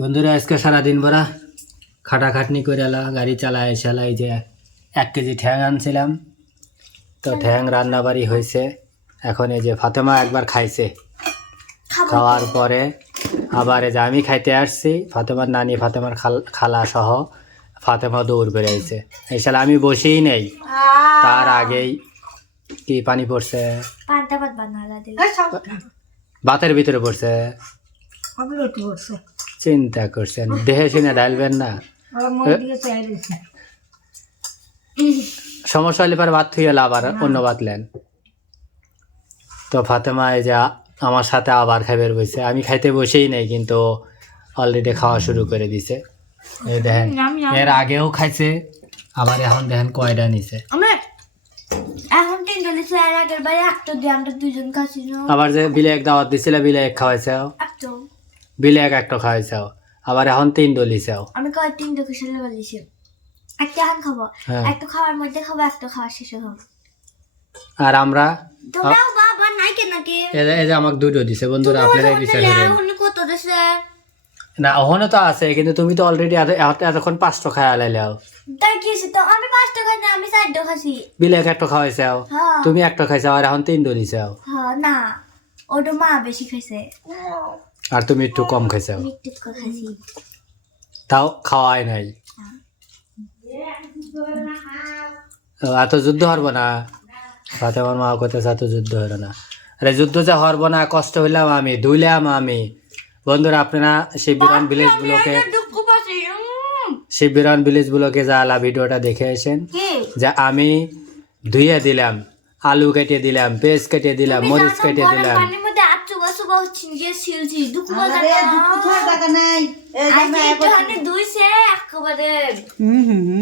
বন্ধুরা আজকে সারাদিন ভরা খাটাখাটনি করে গাড়ি চালায় চালাই যে 1 কেজি ঠ্যাং আনছিলাম, তো ঠ্যাং রান্নাবাড়ি হয়েছে। এখন এই যে ফাতেমা একবার খাইছে, খাওয়ার পরে আবার এই যে আমি খাইতে আসছি, ফাতেমার নানি ফাতেমার খালা সহ ফাতেমা দৌড় বেড়াইছে। এই সালে আমি বসেই নেই, তার আগেই কি পানি পড়ছে, ভাতের ভিতরে পড়ছে। চিন্তা করছেন, দেহে শুনে ডালবেন না, সমস্যা হলে পরে ভাত থুয়ে আবার অন্য ভাত লেন। তো ফাতেমা এই যে আমার সাথে আবার খাইবার বসে, আমি খাইতে বসেই নেই কিন্তু অলরেডি খাওয়া শুরু করে দিছে। এই দেখেন, এর আগেও খাইছে, আবার এখন দেখেন কয়টা নিছে। আবার যে বিলে এক দাওয়াত দিছিল, বিলে এক খাওয়াইছে, বিলে একটা খাওয়াইছে, আবার এখন 3 ডলিছে। আমি কয় 3 ডকে ছেলে বলিছি, একটা এখন খাবো, একটা খাওয়ার মধ্যে খাবো, একটা খাওয়া শেষ হবে। আর আমরা তোমরাও বাবা নাই কেন নাকি এই যে আমাকে 2টো দিছে। বন্ধুরা আপনারা বিচার করেন, উনি কত দিছে না ওখানে তো আছে, কিন্তু তুমি তো অলরেডি এতক্ষণ 5টো খাওয়া লাইলাও। তাই কি আছে তো, আমি 5টা খাই না, আমি 4টা খাইছি। বিলে একটা খাওয়াইছাও, তুমি একটা খাইছাও, আর এখন 3 ডলিছাও। হ্যাঁ না, ওটা মা বেশি খাইছে আর তুমি একটু কম খাইছাও, তাও খাওয়াই নাই। এত যুদ্ধ হারবো না, সাথে আমার মা কথা, এত যুদ্ধ হলো না। আরে যুদ্ধ যা হারবো না, কষ্ট হইলাম আমি, ধুইলাম আমি। বন্ধুরা আপনারা শিববিরান ভিলেজ ব্লকে যা আলা ভিডিওটা দেখে আসেন, যে আমি ধুইয়ে দিলাম, আলু কেটে দিলাম, পেঁয়াজ কেটে দিলাম, মরিচ কেটে দিলাম।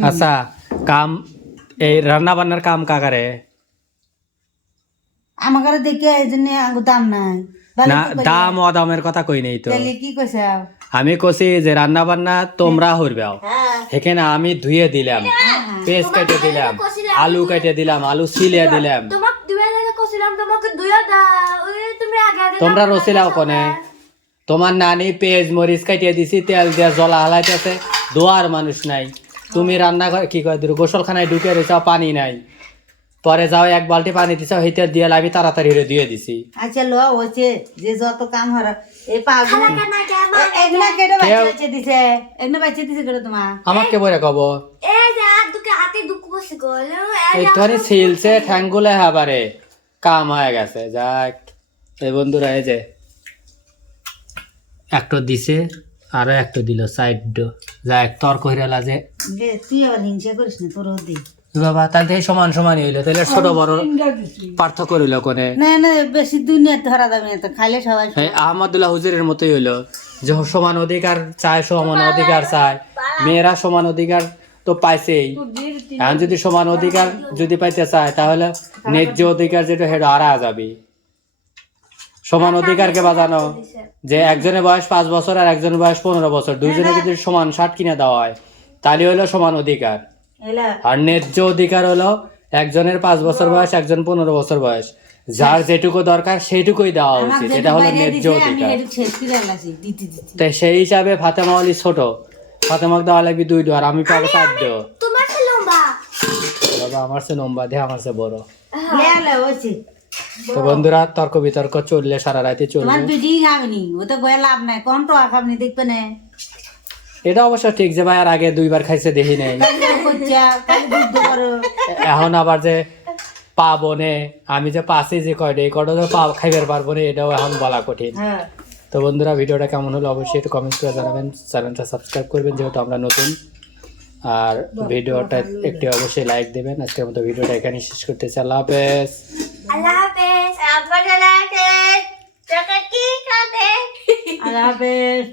আচ্ছা, কাম এই রান্না বান্নার কাম কাকারে? আমার দেখে এই জন্য দাম নাই না, দাম অদামের কথা কই নেই তো। কি কইছে? আমি কইছি যে রান্না বান্না তোমরা হইবাও, এখানে আমি ধুয়ে দিলাম, পেঁয়াজ কেটে দিলাম, আলু কেটে দিলাম, আলু ছিলে দিলাম। তোমরা রসিলাও কোনে? তোমার নানি পেঁয়াজ মরিচ কাটিয়ে দিছি, তেল দিয়ে জ্বলা হালাইতেছে, দোয়ার মানুষ নাই। তুমি রান্না করে কি করে গোসলখানায় ঢুকে রয়েছ, পানি নাই, পরে যাও 1 বালতি পানি দিছ, হেতে দিয়ে আমি তাড়াতাড়ি দিয়ে দিছি। আচ্ছা লো হইছে যে যত কাম হর এই পাগল একনা কেটে বাচ্চা দিছে, একনা বাচ্চা দিছে করে তোমার আমাকে বলে কব এই যে দুকে হাতে দুঃখ বসে গেল, এই ধরে সিলছে ঠ্যাঙ্গুলে হাবারে কাম হয়ে গেছে। যাক এই বন্ধুরা, এই যে একটা দিছে, আরো একটা দিল সাইড, যাক তর্ক হইরালা যে তুই আবার হিংসা করিস না, তোর দি বাবা, তাহলে সমান সমানই হইলো, তাহলে ছোট বড় পার্থক্য রইল কোনে? না না, বেশি দুনিয়া ধরা যাবে না তো, খাইলে সবাই আহমদুল্লাহ হুজুরের মতোই হইলো, যে সমান অধিকার চায়, সমান অধিকার চায়, মেয়েরা সমান অধিকার তো পাইছেই। এখন যদি সমান অধিকার যদি পাইতে চায়, তাহলে ন্যায্য অধিকার যেটা সেটা হারা যাবে। সমান অধিকারকে বাজানো, যে একজনের বয়স 5 বছর আর একজনের বয়স 15 বছর, দুইজনে যদি সমান শার্ট কিনে দেওয়া হয়, তাহলে হলো সমান অধিকার। আর ন্যায্য অধিকার হলো একজনের 5 বছর বয়স, একজন 15 বছর বয়স, যার যেটুকু দরকার সেইটুকুই দেওয়া উচিত, এটা হলো ন্যায্য অধিকার। তাই সেই হিসাবে ফাতেমা আলী ছোট, ফাতেমাকে দেওয়া লাগবে 2 ডো, আর আমি পাবো 4 ডো। বাবা আমার সে লম্বা, দেহ আমার সে বড়। তো বন্ধুরা, তর্ক বিতর্ক চললে সারা রাতে চলবে। এটা অবশ্য ঠিক যে ভাই আর আগে 2 বার খাইছে দেখি নাই, এখন আবার যে পাবো নে, আমি যে পাশে যে কয়টা এই কটা খাইবার পারবো না, এটাও এখন বলা কঠিন। তো বন্ধুরা, ভিডিওটা কেমন হলো অবশ্যই একটু কমেন্ট করে জানাবেন, চ্যানেলটা সাবস্ক্রাইব করবেন যেহেতু আমরা নতুন, আর ভিডিওটা একটু অবশ্যই লাইক দেবেন। আজকের মতো ভিডিওটা এখানে শেষ করতেছি। আল্লাহ হাফেজ। আল্লাহ হাফেজ।